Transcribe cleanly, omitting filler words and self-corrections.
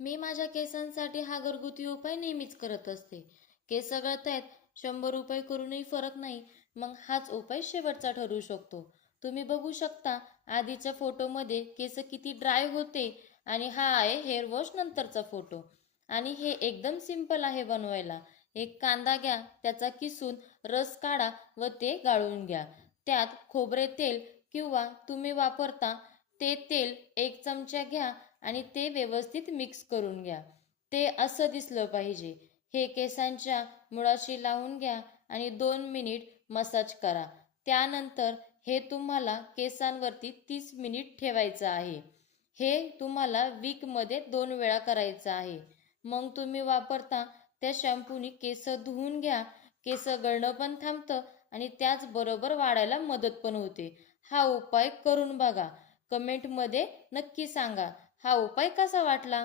मी माझ्या केसांसाठी हा घरगुती उपाय नेहमीच करत असते. केस गळतायत, 100 रुपये करूनही फरक नाही, मग हाच उपाय शेवटचा ठरू शकतो. तुम्ही बघू शकता आधीच्या फोटोमध्ये केस किती ड्राय होते आणि हा आहे हेअर वॉश नंतरचा फोटो. आणि हे एकदम सिंपल आहे बनवायला. एक कांदा घ्या, त्याचा किसून रस काढा व ते गाळून घ्या. त्यात खोबरे तेल किंवा तुम्ही वापरता ते तेल 1 चमचा घ्या आणि ते व्यवस्थित मिक्स करून घ्या. ते असं दिसलं पाहिजे. हे केसांच्या मुळाशी लावून घ्या आणि 2 मिनिट मसाज करा. त्यानंतर हे तुम्हाला केसांवरती 30 मिनिट ठेवायचं आहे. हे तुम्हाला वीकमध्ये 2 वेळा करायचं आहे. मग तुम्ही वापरता त्या शॅम्पूनी केस धुवून घ्या. केस गळणं पण थांबतं आणि त्याचबरोबर वाढायला मदत पण होते. हा उपाय करून बघा. कमेंटमध्ये नक्की सांगा हा उपाय कसा वाटला.